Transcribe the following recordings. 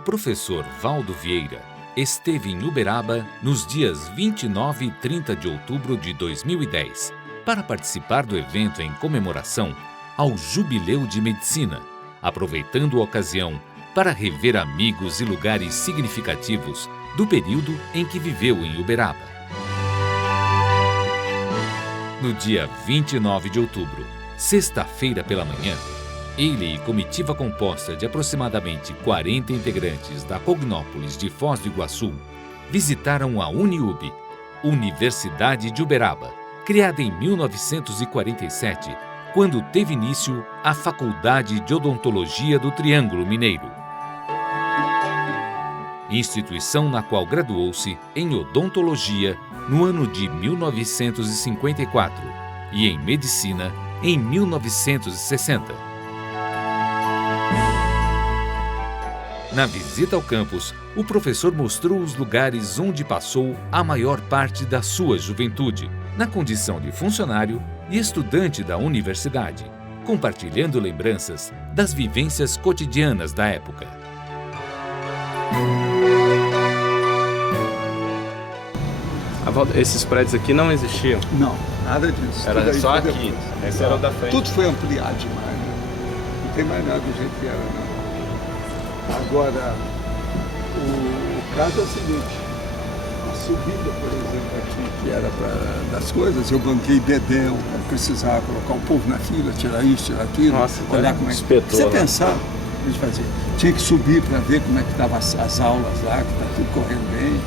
professor Valdo Vieira esteve em Uberaba nos dias 29 e 30 de outubro de 2010 para participar do evento em comemoração ao Jubileu de Medicina, aproveitando a ocasião para rever amigos e lugares significativos do período em que viveu em Uberaba. No dia 29 de outubro, sexta-feira pela manhã, ele e comitiva composta de aproximadamente 40 integrantes da Cognópolis de Foz do Iguaçu visitaram a UniUB, Universidade de Uberaba, criada em 1947, quando teve início a Faculdade de Odontologia do Triângulo Mineiro. Instituição na qual graduou-se em odontologia no ano de 1954 e em medicina em 1960. Na visita ao campus, o professor mostrou os lugares onde passou a maior parte da sua juventude, na condição de funcionário e estudante da universidade, compartilhando lembranças das vivências cotidianas da época. Esses prédios aqui não existiam? Não, nada disso. Era só aqui. Esse era o da frente. Tudo foi ampliado demais, né? Não tem mais nada do jeito que era, não. Agora, o caso é o seguinte, a subida, por exemplo, aqui, que era das coisas, eu banquei bedel, precisava colocar o povo na fila, tirar isso, tirar aquilo, nossa, olhar como é que... Você pensar, a gente fazia, tinha que subir para ver como é que estavam as aulas lá, que está tudo correndo bem.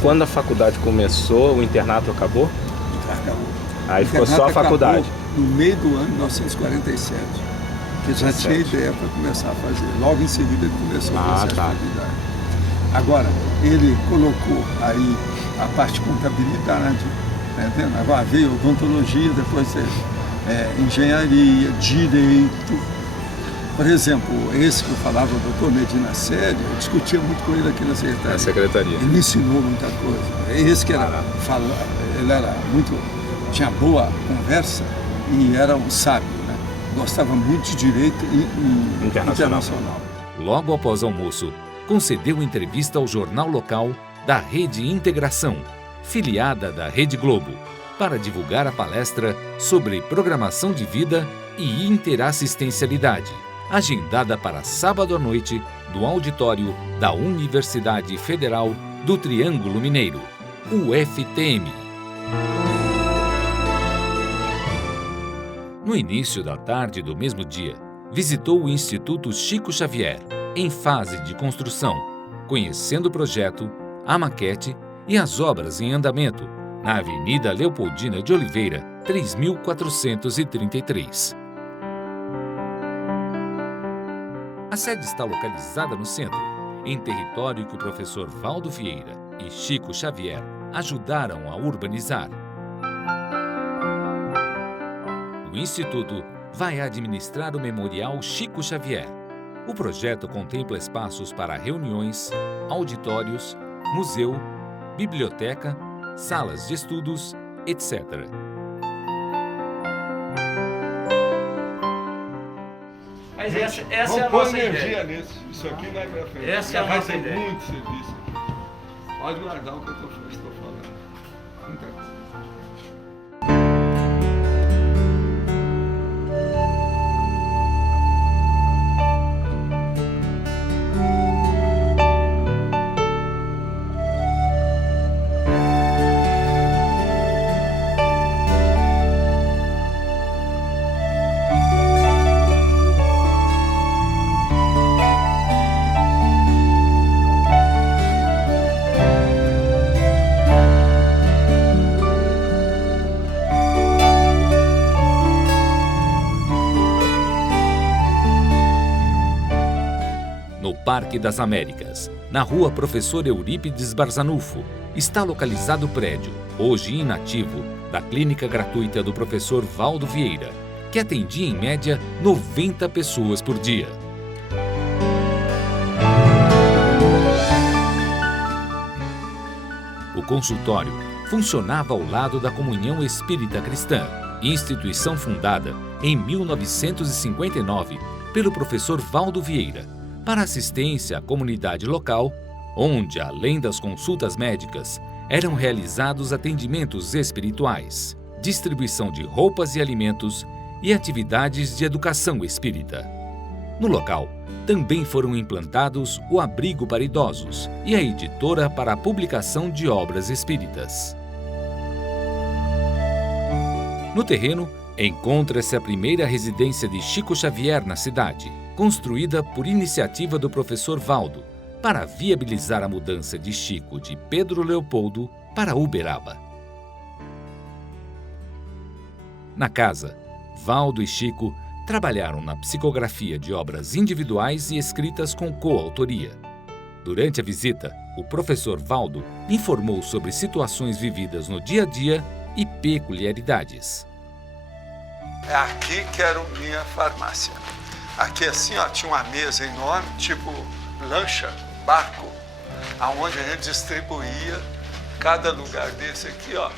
Quando a faculdade começou, o internato acabou? Acabou. Aí ficou só a faculdade? No meio do ano de 1947. Que já tinha ideia para começar a fazer. Logo em seguida ele começou a fazer a faculdade. Agora, ele colocou aí a parte de contabilidade, tá vendo? Agora veio odontologia, depois engenharia, direito. Por exemplo, esse que eu falava, o doutor Medina Sério, eu discutia muito com ele aqui na secretaria. Na secretaria. Ele me ensinou muita coisa. Esse que era ele era muito, tinha boa conversa e era um sábio, né? Gostava muito de direito e internacional. Logo após o almoço, concedeu entrevista ao jornal local da Rede Integração, filiada da Rede Globo, para divulgar a palestra sobre programação de vida e interassistencialidade, agendada para sábado à noite no auditório da Universidade Federal do Triângulo Mineiro, UFTM. No início da tarde do mesmo dia, visitou o Instituto Chico Xavier, em fase de construção, conhecendo o projeto, a maquete e as obras em andamento, na Avenida Leopoldina de Oliveira, 3433. A sede está localizada no centro, em território que o professor Valdo Vieira e Chico Xavier ajudaram a urbanizar. O Instituto vai administrar o Memorial Chico Xavier. O projeto contempla espaços para reuniões, auditórios, museu, biblioteca, salas de estudos, etc. Mas essa é a nossa energia ideia. Nisso. Isso aqui vai para frente. Essa é a nossa ter ideia. muito serviço aqui. Pode guardar o que eu estou falando. Muita coisa. Parque das Américas, na rua Professor Eurípides Barzanufo, está localizado o prédio, hoje inativo, da clínica gratuita do professor Valdo Vieira, que atendia em média 90 pessoas por dia. O consultório funcionava ao lado da Comunhão Espírita Cristã, instituição fundada em 1959 pelo professor Valdo Vieira, para assistência à comunidade local, onde, além das consultas médicas, eram realizados atendimentos espirituais, distribuição de roupas e alimentos e atividades de educação espírita. No local, também foram implantados o abrigo para idosos e a editora para a publicação de obras espíritas. No terreno, encontra-se a primeira residência de Chico Xavier na cidade, construída por iniciativa do professor Valdo, para viabilizar a mudança de Chico de Pedro Leopoldo para Uberaba. Na casa, Valdo e Chico trabalharam na psicografia de obras individuais e escritas com coautoria. Durante a visita, o professor Valdo informou sobre situações vividas no dia a dia e peculiaridades. É aqui que era minha farmácia. Aqui assim, ó, tinha uma mesa enorme, tipo lancha, barco, aonde a gente distribuía. Cada lugar desse aqui, ó,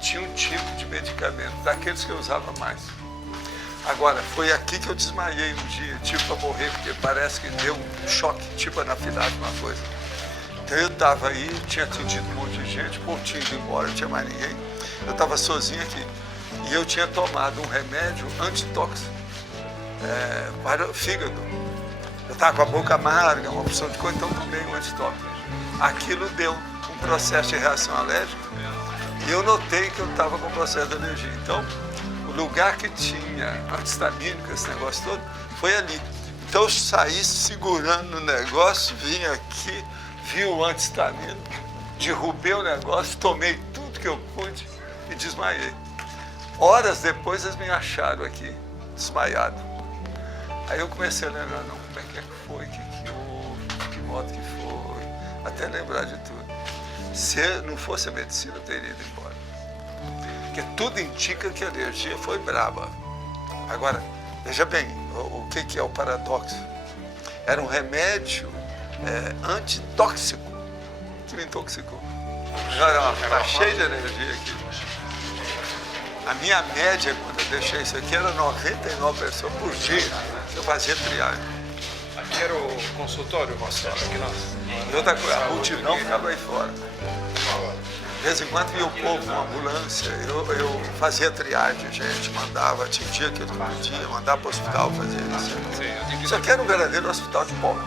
tinha um tipo de medicamento, daqueles que eu usava mais. Agora, foi aqui que eu desmaiei um dia, tipo para morrer, porque parece que deu um choque, tipo anafilático, uma coisa. Então eu estava aí, tinha atendido um monte de gente, o povo tinha ido embora, não tinha mais ninguém. Eu estava sozinho aqui. E eu tinha tomado um remédio antitóxico para o fígado. Eu estava com a boca amarga, uma opção de coisa, então tomei um antitóxico. Aquilo deu um processo de reação alérgica e eu notei que eu estava com processo de alergia. Então, o lugar que tinha antistamínico, esse negócio todo, foi ali. Então eu saí segurando o negócio, vim aqui, vi o antistamínico, derrubei o negócio, tomei tudo que eu pude e desmaiei. Horas depois eles me acharam aqui, desmaiado. Aí eu comecei a lembrar, não, como é que foi, que houve, que modo que foi, até lembrar de tudo. Se não fosse a medicina, eu teria ido embora. Porque tudo indica que a alergia foi braba. Agora, veja bem, o que é o paradoxo? Era um remédio antitóxico que me intoxicou. Agora, está cheio de alergia aqui. A minha média, quando eu deixei isso aqui, era 99 pessoas por dia. Eu fazia triagem. Aqui era o consultório, Marcelo, aqui nós. E outra coisa, a multidão ficava aí fora. De vez em quando ia o povo com ambulância, eu fazia triagem, gente, mandava, tinha dia que eu não podia, mandava para o hospital, fazia isso. Isso aqui era um verdadeiro hospital de pobre.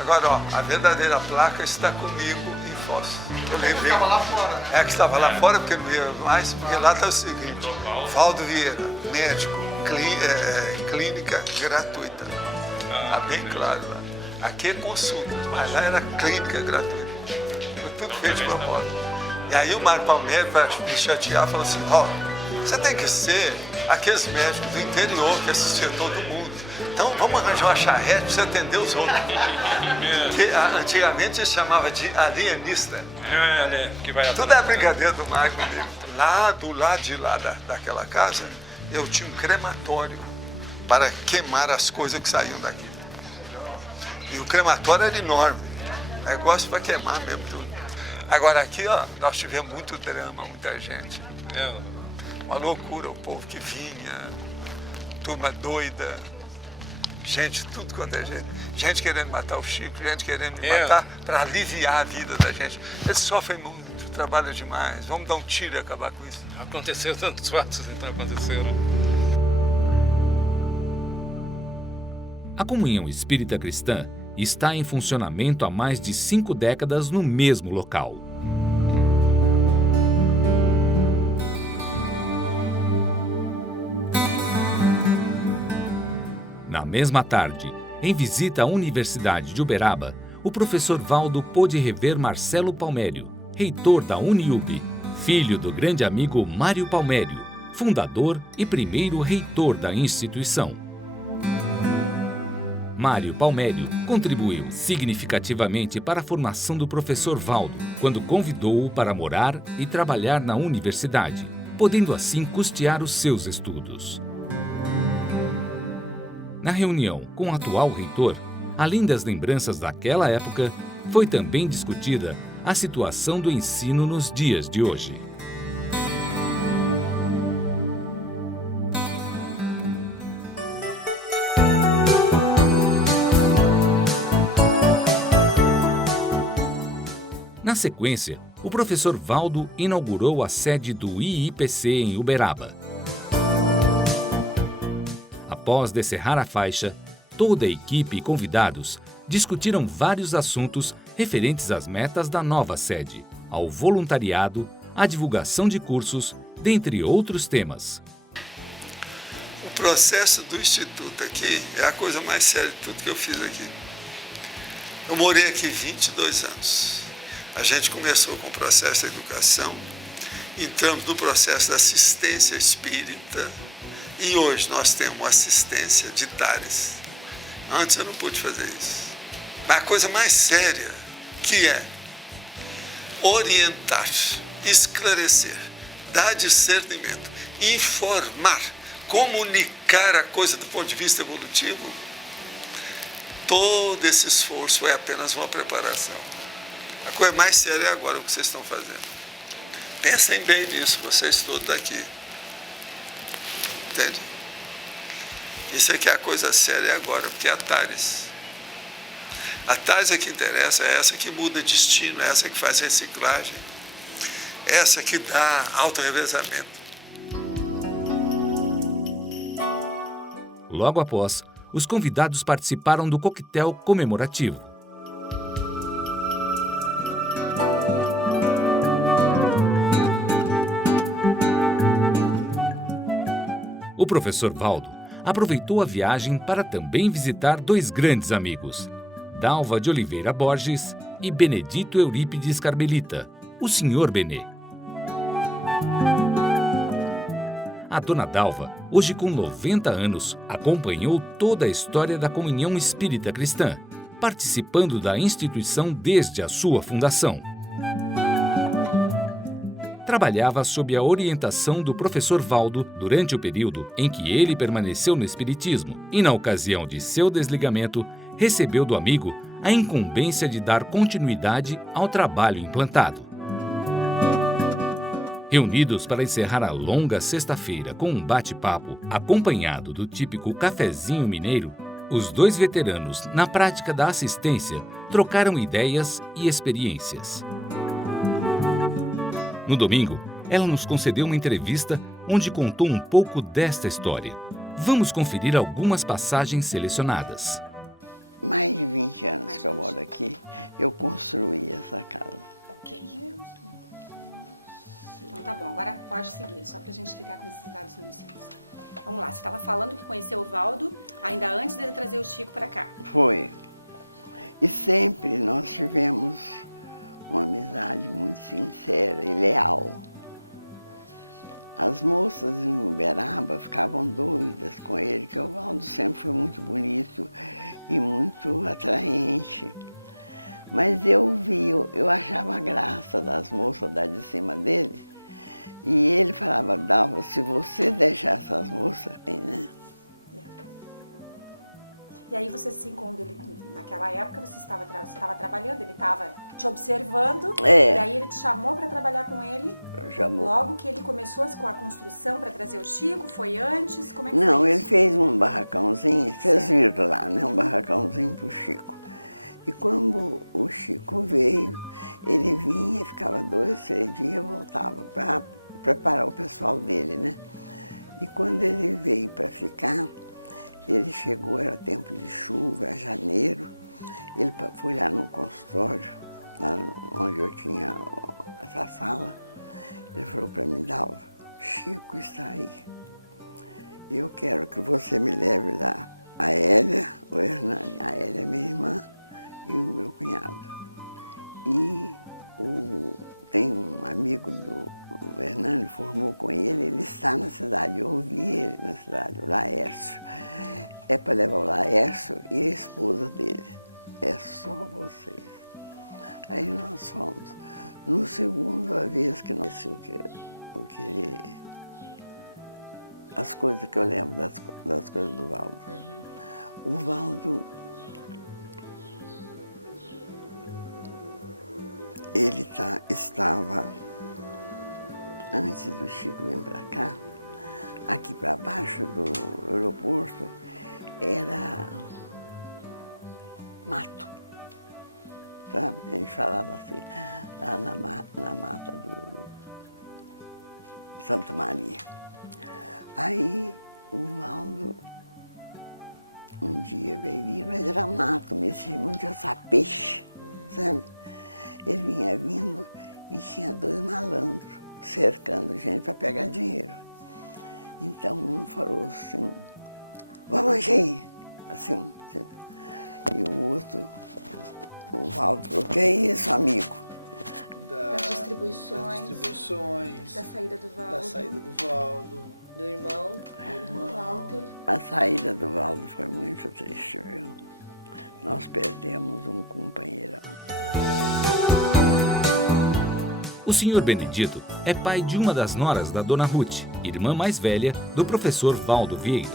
Agora, ó, a verdadeira placa está comigo em Foz. Eu lembrei. Estava lá fora, né? É que estava lá fora, porque não ia mais, porque lá está o seguinte, Valdo Vieira, médico, clínica gratuita. Está bem claro lá. Aqui é consulta, mas lá era clínica gratuita. Foi tudo feito de propósito. E aí o Mário Palmeira, para me chatear, falou assim, ó, você tem que ser aqueles médicos do interior que assistiam todo mundo. Então vamos arranjar uma charrete para você atender os outros. Que antigamente se chamava de alienista. Que vai Tudo é brincadeira do Mário comigo. Lá do lado de lá daquela casa, eu tinha um crematório para queimar as coisas que saíam daqui. E o crematório era enorme. Negócio para queimar mesmo tudo. Agora aqui, ó, nós tivemos muito drama, muita gente. Uma loucura, o povo que vinha, turma doida, gente, tudo quanto é gente. Gente querendo matar o Chico, gente querendo me matar para aliviar a vida da gente. Eles sofrem muito, trabalham demais, vamos dar um tiro e acabar com isso. Aconteceu tantos fatos, então aconteceram. A Comunhão Espírita Cristã está em funcionamento há mais de 5 décadas no mesmo local. Na mesma tarde, em visita à Universidade de Uberaba, o professor Valdo pôde rever Marcelo Palmério, reitor da Uniub, filho do grande amigo Mário Palmério, fundador e primeiro reitor da instituição. Mário Palmério contribuiu significativamente para a formação do professor Valdo, quando convidou-o para morar e trabalhar na universidade, podendo assim custear os seus estudos. Na reunião com o atual reitor, além das lembranças daquela época, foi também discutida a situação do ensino nos dias de hoje. Na sequência, o professor Valdo inaugurou a sede do IIPC em Uberaba. Após descerrar a faixa, toda a equipe e convidados discutiram vários assuntos referentes às metas da nova sede, ao voluntariado, à divulgação de cursos, dentre outros temas. O processo do Instituto aqui é a coisa mais séria de tudo que eu fiz aqui. Eu morei aqui 22 anos. A gente começou com o processo da educação, entramos no processo da assistência espírita e hoje nós temos assistência de TARES. Antes eu não pude fazer isso. Mas a coisa mais séria que é orientar, esclarecer, dar discernimento, informar, comunicar a coisa do ponto de vista evolutivo, todo esse esforço é apenas uma preparação. A coisa mais séria é agora o que vocês estão fazendo. Pensem bem nisso, vocês todos daqui. Entende? Isso aqui é a coisa séria agora, porque é a TARES. A TARES é que interessa, é essa que muda destino, é essa que faz reciclagem, é essa que dá auto-revezamento. Logo após, os convidados participaram do coquetel comemorativo. O professor Valdo aproveitou a viagem para também visitar dois grandes amigos, Dalva de Oliveira Borges e Benedito Eurípides Carmelita, o Sr. Benê. A dona Dalva, hoje com 90 anos, acompanhou toda a história da Comunhão Espírita Cristã, participando da instituição desde a sua fundação. Trabalhava sob a orientação do professor Valdo durante o período em que ele permaneceu no Espiritismo e, na ocasião de seu desligamento, recebeu do amigo a incumbência de dar continuidade ao trabalho implantado. Reunidos para encerrar a longa sexta-feira com um bate-papo acompanhado do típico cafezinho mineiro, os dois veteranos, na prática da assistência, trocaram ideias e experiências. No domingo, ela nos concedeu uma entrevista onde contou um pouco desta história. Vamos conferir algumas passagens selecionadas. Mais de 20 anos que eu moro aqui, eu construí essa casa. Ok. Então tá bom, agora pode seguir, só pra gente ficar com esses dados iniciais. Vamos lá, você estava falando que conheceu o Valdo ainda antes dele trazer o Chico para cá. Foi. E sempre nós tivemos uma amizade muito sincera e leal. As moças em Uberaba ficavam doidas com ele, que o Valdo sempre foi muito bonito e muito atraente. Mas eu achava graça das moças dar de cima dele. E ele falava, Dalva, se você deixar essas moças, né? E aí você se encontra ele, naquela época você estava trabalhando, ele estava te observando, e aí ele te chamou para trabalhar com ele. Chamou. Logo que ele começou com a construção para trazer o Chico, foi antes? Como é que Não, foi ele isso? fez um barracãozinho, vocês viram lá, né? Um barracãozinho para o Chico. E quando o Chico veio, ele vinha, ficava 2, 3 dias e voltava para preparar o pessoal dele, né? E quando ele veio para ficar, ele chegou, era tempo de chuva, era janeiro, ele foi lá no consultório, lá onde eu tinha essa sala, ele falou para mim, Dalva, Chico está aí. Eu quero que você me leve lá a Hélia, o Hernani, a Hélia é minha irmã e o meu cunhado. E tem um amigo do Hernani, formou com ele está na cidade, eu ouvi ele na cidade, o Laércio. É para levar o Laércio e a esposa dele. É só vocês. Aí nós fomos. No segunda vez que nós as coisas que eu lembro das coisas do Valdo. O Valdo, ele estava, antes do Chico vir para cá, aqui para baixo do aeroporto, era mato. sabe? A gente falava assim, lá na mata do Santa Maria. Aí o Valdo um dia veio vir, mas era mato mesmo, muito assar peixe, sabe? Ele vinha vindo e tinha 2 malandros cercando gente para pegar dinheiro. Então um falou assim, vamos aí, assim. E o outro, o Valdo falou, que é isso, amigo? Das distribuições, da saída do Valdo. Do irmão. Walter. A saída do Valdo foi muito triste, viu? Nós perdemos um companheirão. O Sr. Benedito é pai de uma das noras da Dona Ruth, irmã mais velha do professor Valdo Vieira.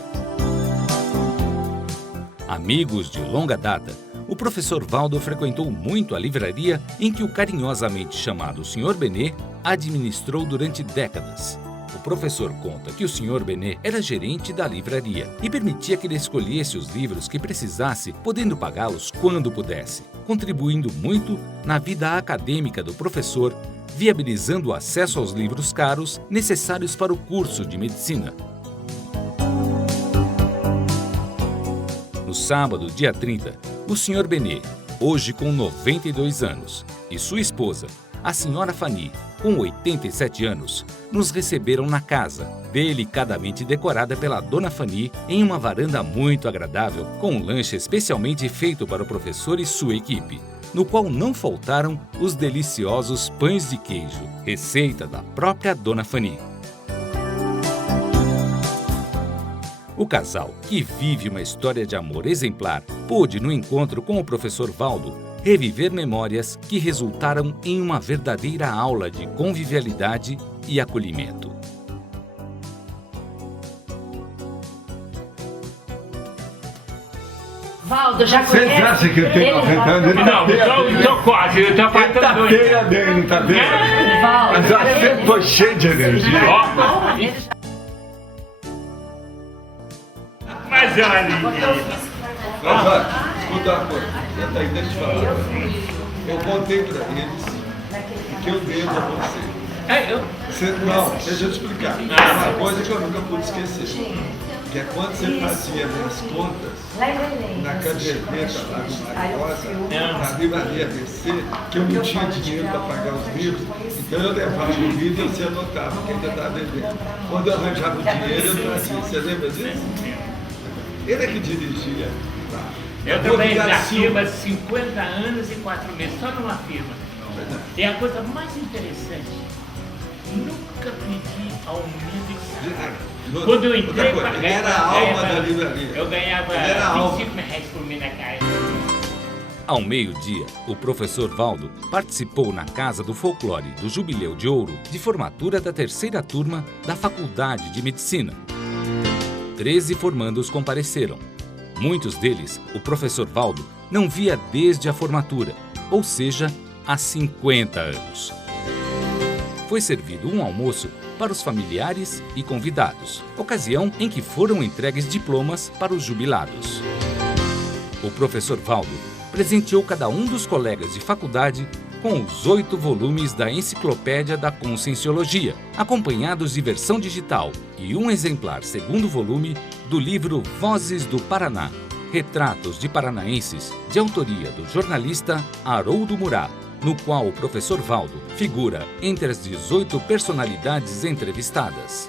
Amigos de longa data, o professor Valdo frequentou muito a livraria em que o carinhosamente chamado Sr. Benê administrou durante décadas. O professor conta que o Sr. Benê era gerente da livraria e permitia que ele escolhesse os livros que precisasse, podendo pagá-los quando pudesse, contribuindo muito na vida acadêmica do professor, viabilizando o acesso aos livros caros necessários para o curso de medicina. No sábado, dia 30, o Sr. Benê, hoje com 92 anos, e sua esposa, a Sra. Fanny, com 87 anos, nos receberam na casa, delicadamente decorada pela Dona Fanny em uma varanda muito agradável, com um lanche especialmente feito para o professor e sua equipe, no qual não faltaram os deliciosos pães de queijo, receita da própria Dona Fanny. O casal, que vive uma história de amor exemplar, pôde, no encontro com o professor Valdo, reviver memórias que resultaram em uma verdadeira aula de convivialidade e acolhimento. Valdo, já conhece? Vocês acham que ele tem 90 anos? Ele Não, tô quase, eu tô tá apartando teia dele, não tá vendo? Valdo, Mas ela sempre foi cheia de energia. Mas olha, Mas olha, escuta uma coisa, senta aí, deixa eu falar. Eu contei pra eles que eu devo a você. Não, deixa eu te explicar. Uma coisa que eu nunca pude esquecer. Que é quando você fazia minhas contas na caderneta lá no Rosa, na livraria ABC, que eu não tinha dinheiro para pagar os livros, então eu levava o livro e você anotava que ainda estava devendo. Quando eu arranjava o dinheiro, eu trazia. Você lembra disso? Ele é que dirigia. eu trabalhei na firma 50 anos e 4 meses, só numa firma. E a coisa mais interessante, nunca pedi aumento de salário. Quando eu entrei para ele era a alma da livraria. Eu ganhava 25 reais por mês na casa. Ao meio-dia, o professor Valdo participou na Casa do Folclore do Jubileu de Ouro de formatura da 3ª turma da Faculdade de Medicina. 13 formandos compareceram. Muitos deles, o professor Valdo não via desde a formatura, ou seja, há 50 anos. Foi servido um almoço para os familiares e convidados, ocasião em que foram entregues diplomas para os jubilados. O professor Valdo presenteou cada um dos colegas de faculdade com os 8 volumes da Enciclopédia da Conscienciologia, acompanhados de versão digital, e um exemplar 2º volume do livro Vozes do Paraná, Retratos de Paranaenses, de autoria do jornalista Haroldo Murat, no qual o professor Valdo figura entre as 18 personalidades entrevistadas.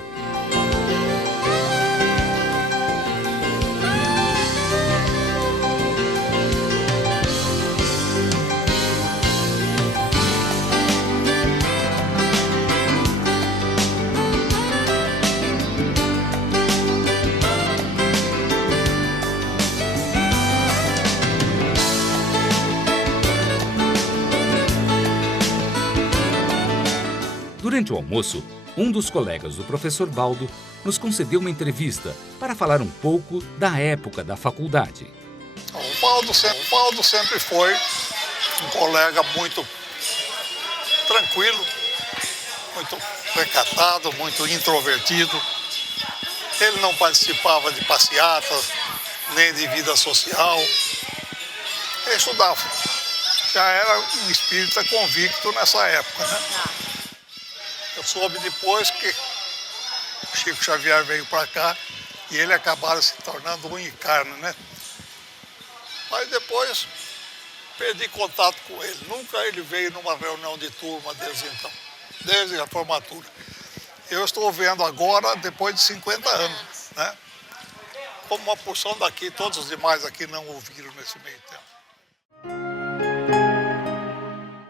Durante o almoço, um dos colegas do professor Valdo nos concedeu uma entrevista para falar um pouco da época da faculdade. O Valdo sempre foi um colega muito tranquilo, muito recatado, muito introvertido. Ele não participava de passeatas, nem de vida social. Ele estudava. já era um espírita convicto nessa época, né? Eu soube depois que o Chico Xavier veio para cá e ele acabaram se tornando um encarno, né? Mas depois perdi contato com ele. Nunca ele veio numa reunião de turma desde então, desde a formatura. Eu estou vendo agora, depois de 50 anos, né? Como uma porção daqui, todos os demais aqui não ouviram nesse meio tempo.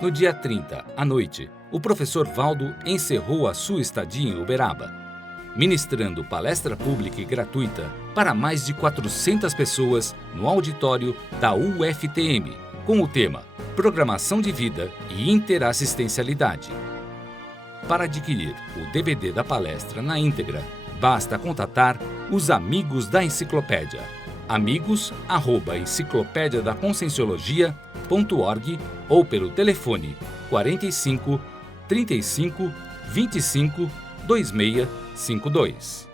No dia 30, à noite, o professor Valdo encerrou a sua estadia em Uberaba, ministrando palestra pública e gratuita para mais de 400 pessoas no auditório da UFTM, com o tema Programação de Vida e Interassistencialidade. Para adquirir o DVD da palestra na íntegra, basta contatar os amigos da enciclopédia. amigos@enciclopediadaconscienciologia.org ou pelo telefone 45 35 25 2652.